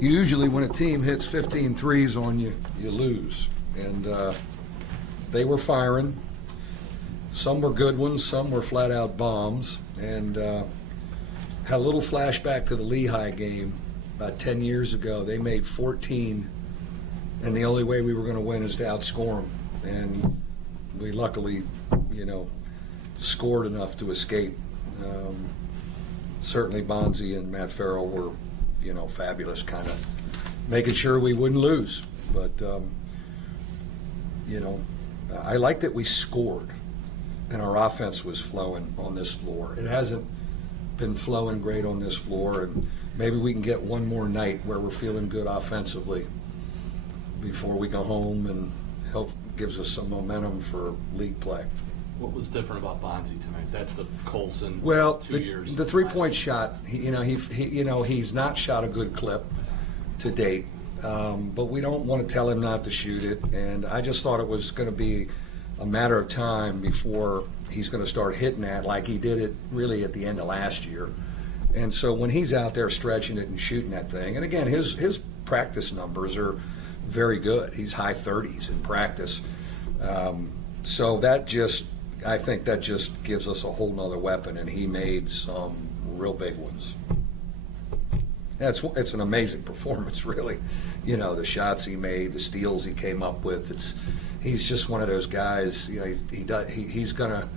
Usually when a team hits 15 threes on you, you lose. And they were firing. Some were good ones, some were flat-out bombs. And had a little flashback to the Lehigh game about 10 years ago. They made 14, and the only way we were going to win is to outscore them. And we luckily, scored enough to escape. Certainly Bonzi and Matt Farrell were, fabulous, kind of making sure we wouldn't lose. But, I like that we scored and our offense was flowing on this floor. It hasn't been flowing great on this floor, and maybe we can get one more night where we're feeling good offensively before we go home, and help gives us some momentum for league play. What was different about Bonzi tonight? That's the Colson. Well, 2 years. The three-point shot. He's not shot a good clip to date, but we don't want to tell him not to shoot it. And I just thought it was going to be a matter of time before he's going to start hitting that, like he did it really at the end of last year. And so when he's out there stretching it and shooting that thing, and again, his practice numbers are very good. He's high 30s in practice. So I think that just gives us a whole nother weapon, and he made some real big ones. It's an amazing performance, really. The shots he made, the steals he came up with. He's just one of those guys. He's gonna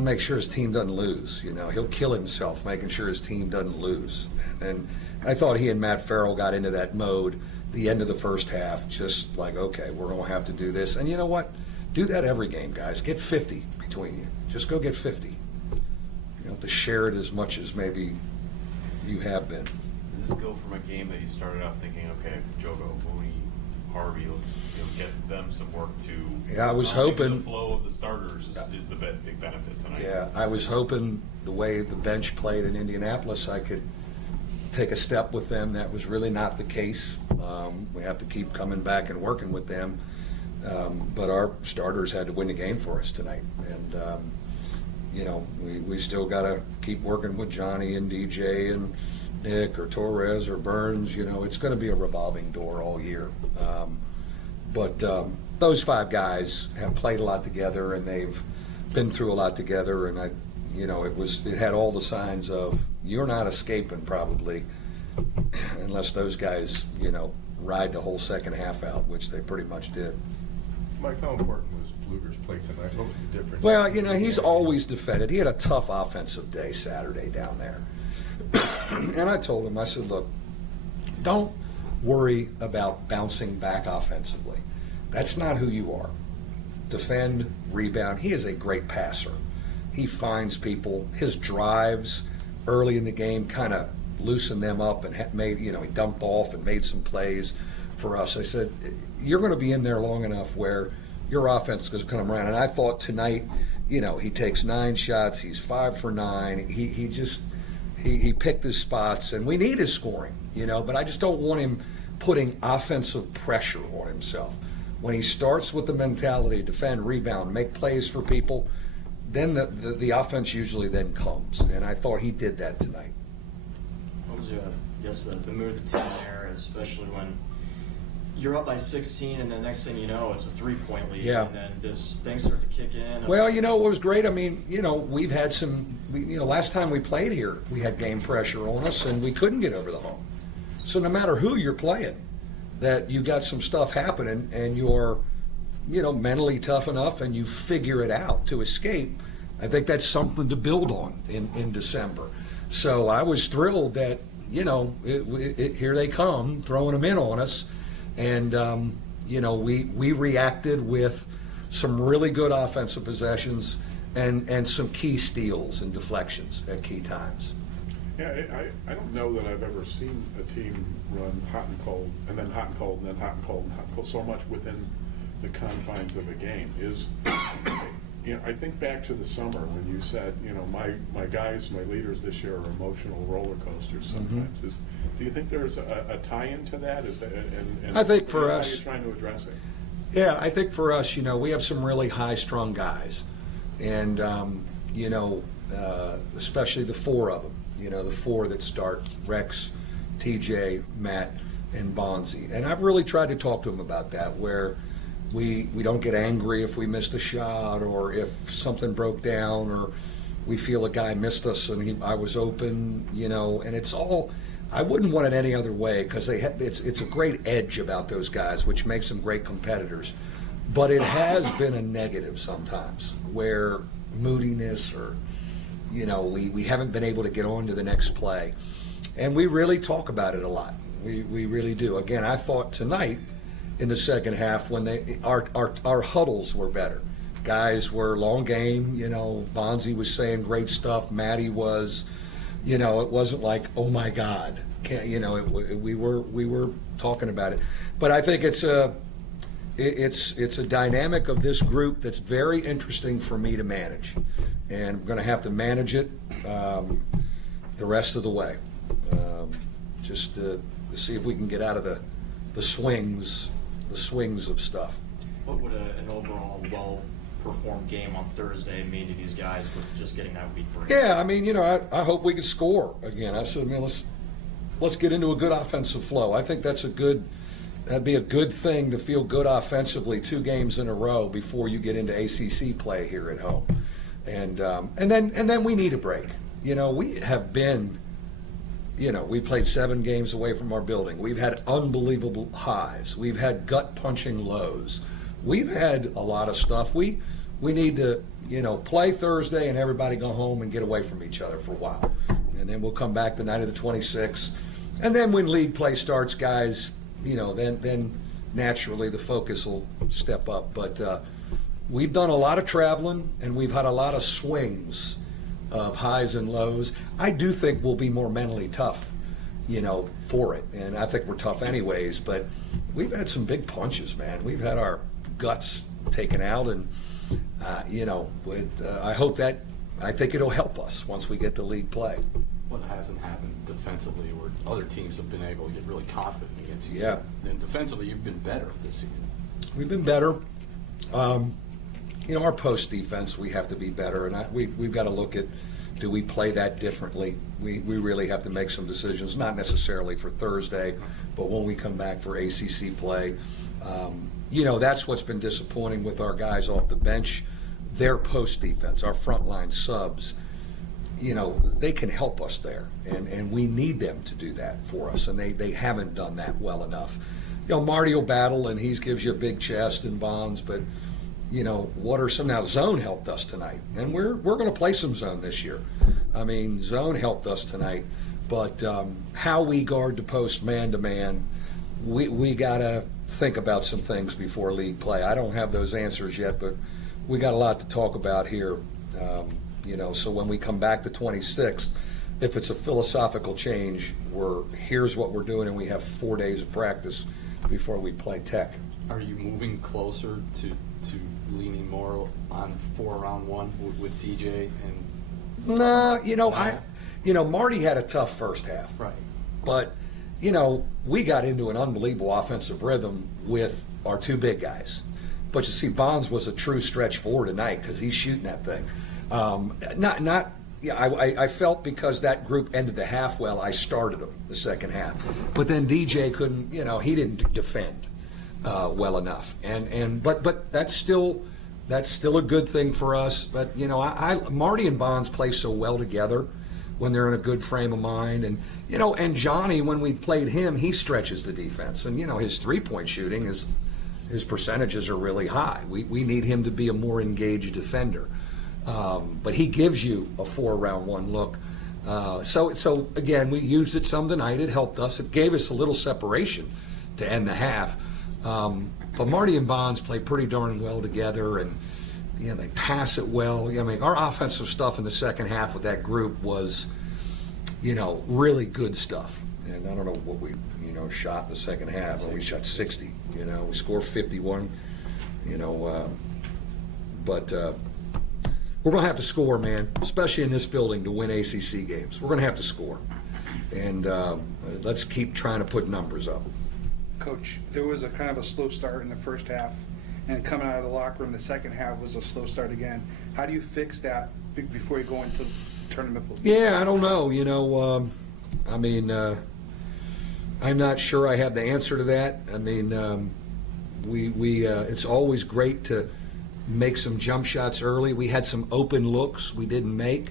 make sure his team doesn't lose. He'll kill himself making sure his team doesn't lose. And I thought he and Matt Farrell got into that mode the end of the first half, just like, okay, we're gonna have to do this. And you know what? Do that every game, guys. Get 50 between you. Just go get 50. You don't have to share it as much as maybe you have been. Did this go from a game that you started out thinking, okay, Jogo, Mooney, Harvey, let's get them some work to. Yeah, I was hoping the flow of the starters is the big benefit tonight. Yeah, I was hoping the way the bench played in Indianapolis, I could take a step with them. That was really not the case. We have to keep coming back and working with them. But our starters had to win the game for us tonight. And, we still got to keep working with Johnny and DJ and Nick or Torres or Burns. It's going to be a revolving door all year. But those five guys have played a lot together, and they've been through a lot together. And it had all the signs of you're not escaping probably unless those guys, ride the whole second half out, which they pretty much did. Mike, how important was Pfluger's play tonight? What was the difference? Well, he's always defended. He had a tough offensive day Saturday down there. And I told him, I said, look, don't worry about bouncing back offensively. That's not who you are. Defend, rebound. He is a great passer. He finds people. His drives early in the game kind of loosened them up and made, he dumped off and made some plays for us. I said, you're going to be in there long enough where your offense is going to come around. And I thought tonight, he takes 9 shots. He's 5 for 9. He picked his spots, and we need his scoring, but I just don't want him putting offensive pressure on himself. When he starts with the mentality, defend, rebound, make plays for people, then the offense usually then comes. And I thought he did that tonight. What was the mood of the team there, especially when you're up by 16, and the next thing you know, it's a 3-point lead, yeah. And then does things start to kick in? Well, what was great, we've had some, last time we played here, we had game pressure on us, and we couldn't get over the hump. So no matter who you're playing, that you got some stuff happening, and you're, mentally tough enough, and you figure it out to escape, I think that's something to build on in December. So I was thrilled that, here they come, throwing them in on us. And, we reacted with some really good offensive possessions and some key steals and deflections at key times. Yeah, I don't know that I've ever seen a team run hot and cold, and then hot and cold, and then hot and cold, and hot and cold, so much within the confines of a game. I think back to the summer when you said, my guys, my leaders this year are emotional roller coasters sometimes. Mm-hmm. Do you think there's a tie-in to that? I think for us, how you're trying to address it? Yeah, I think for us, we have some really high-strung guys, and especially the 4 of them. The 4 that start: Rex, TJ, Matt, and Bonzi. And I've really tried to talk to them about that, where we don't get angry if we missed a shot or if something broke down or we feel a guy missed us and I was open, and it's all, I wouldn't want it any other way, because it's a great edge about those guys, which makes them great competitors. But it has been a negative sometimes, where moodiness or, we haven't been able to get on to the next play. And we really talk about it a lot. We really do. Again, I thought tonight in the second half when our huddles were better. Guys were long game, Bonzi was saying great stuff. Matty was, it wasn't like, oh my God, we were talking about it. But I think it's a dynamic of this group that's very interesting for me to manage, and I'm going to have to manage it the rest of the way, just to see if we can get out of the swings of stuff. What would an overall well-performed game on Thursday mean to these guys with just getting that week break? Yeah, I hope we can score again. I said, let's get into a good offensive flow. I think that'd be a good thing to feel good offensively 2 games in a row before you get into ACC play here at home, and then we need a break. We have been. We played 7 games away from our building. We've had unbelievable highs. We've had gut-punching lows. We've had a lot of stuff. We need to, play Thursday and everybody go home and get away from each other for a while. And then we'll come back the night of the 26th. And then when league play starts, guys, then naturally the focus will step up. But we've done a lot of traveling, and we've had a lot of swings of highs and lows. I do think we'll be more mentally tough, for it. And I think we're tough anyways, but we've had some big punches, man. We've had our guts taken out, and, I think it'll help us once we get to league play. What hasn't happened defensively, where other teams have been able to get really confident against you? Yeah. And defensively, you've been better this season. We've been better. Our post defense, we have to be better, and we've got to look at, do we play that differently? We really have to make some decisions, not necessarily for Thursday, but when we come back for ACC play. That's what's been disappointing with our guys off the bench. Their post defense, our frontline subs, they can help us there, and we need them to do that for us, and they haven't done that well enough. Marty will battle, and he gives you a big chest and bonds, but what are some now? Zone helped us tonight, and we're going to play some zone this year. Zone helped us tonight, but how we guard the post man to man, we got to think about some things before league play. I don't have those answers yet, but we got a lot to talk about here. So when we come back the 26th, if it's a philosophical change, here's what we're doing, and we have 4 days of practice before we play Tech. Are you moving closer to leaning more on 4-round-1 with DJ and? No, Marty had a tough first half. Right. But, we got into an unbelievable offensive rhythm with our 2 big guys. But you see, Bonds was a true stretch forward tonight because he's shooting that thing. I felt because that group ended the half well, I started them the second half. But then DJ couldn't, he didn't defend well enough. But that's still a good thing for us. But, Marty and Bonds play so well together when they're in a good frame of mind. And Johnny, when we played him, he stretches the defense. And, his three-point shooting, his percentages are really high. We need him to be a more engaged defender. But he gives you a 4-round-1 look. So again, we used it some tonight. It helped us. It gave us a little separation to end the half. But Marty and Bonds play pretty darn well together, and they pass it well. Our offensive stuff in the second half with that group was, really good stuff. And I don't know what we, shot in the second half. Well, we shot 60. We scored 51. But we're going to have to score, man, especially in this building to win ACC games. We're going to have to score. And let's keep trying to put numbers up. Coach, there was a kind of a slow start in the first half, and coming out of the locker room, the second half was a slow start again. How do you fix that before you go into tournament? Yeah, I don't know. I'm not sure I have the answer to that. I mean, it's always great to make some jump shots early. We had some open looks we didn't make.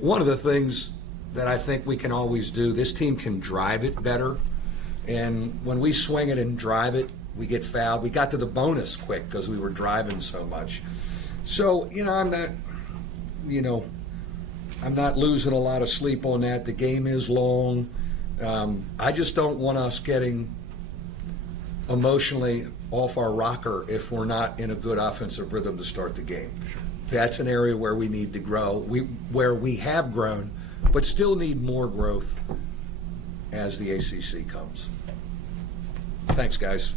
One of the things that I think we can always do, this team can drive it better. And when we swing it and drive it, we get fouled. We got to the bonus quick because we were driving so much. So, I'm not losing a lot of sleep on that. The game is long. I just don't want us getting emotionally off our rocker if we're not in a good offensive rhythm to start the game. That's an area where we need to grow, where we have grown, but still need more growth as the ACC comes. Thanks, guys.